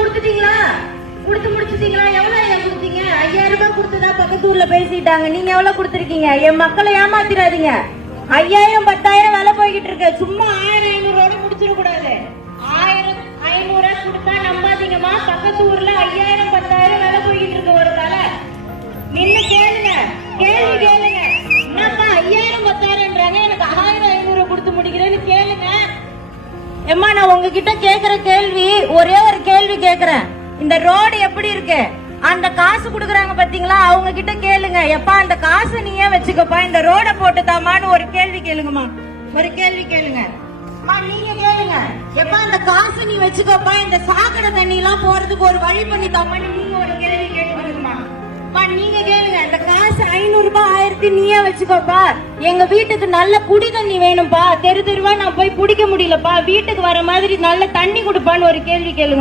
கொடுத்துட்டீங்களா? கொடுத்து முடிச்சிட்டீங்களா? எவ்வளவு ஐயா கொடுத்தீங்க? 5000 ரூபாய் கொடுத்ததா பக்கத்து ஊர்ல பேசிட்டாங்க. நீங்க எவ்வளவு கொடுத்துருக்கீங்க? என் மக்களை ஏமாத்திராதீங்க. 5000 10,000 விலை போய்கிட்டு இருக்கு. சும்மா 1000 500 முடிச்சிட கூடாது. 1500 கொடுத்தா நம்பாதீங்கம்மா. பக்கத்து ஊர்ல 5000 10,000 விலை போய்கிட்டு இருக்கு ஒரு தலை. நின்னு கேளுங்க, கேள்வி கேளுங்க. என்னப்பா 5000 10,000ன்றாங்க, எனக்கு 1000 500 கொடுத்து முடிக்கிறேன்னு கேளுங்க. எம்மா நான் உங்ககிட்ட கேக்குற கேள்வி ஒரே ஒரு கேள்வி கேக்குறேன். இந்த ரோடு எப்படி இருக்கு? அந்த காசு குடுக்கறாங்க பாத்தீங்களா, அவங்க கிட்ட கேளுங்க. எப்பா அந்த காசு நீயே வச்சுக்கப்பா, இந்த ரோட போட்டு தாமான்னு ஒரு கேள்வி கேளுங்கம்மா. ஒரு கேள்வி கேளுங்க. நீங்க கேளுங்க. எப்பா அந்த காசு நீ வச்சுக்கப்பா, இந்த சாக்கடை தண்ணி எல்லாம் போறதுக்கு ஒரு வழி பண்ணி தாமான்னு நீங்க ஒரு கேள்வி கேளுங்கம்மா. நீங்க கேளுங்க. இந்த காசு 500 ரூபாய் 1000 நீயே வச்சுக்கோப்பா. எங்க வீட்டுக்கு நல்ல குடி தண்ணி வேணும்பா. தெரு தெருவா நான் போய் குடிக்க முடியலப்பா. வீட்டுக்கு வர மாதிரி நல்ல தண்ணி கொடுப்பான்னு ஒரு கேள்வி கேளுங்க.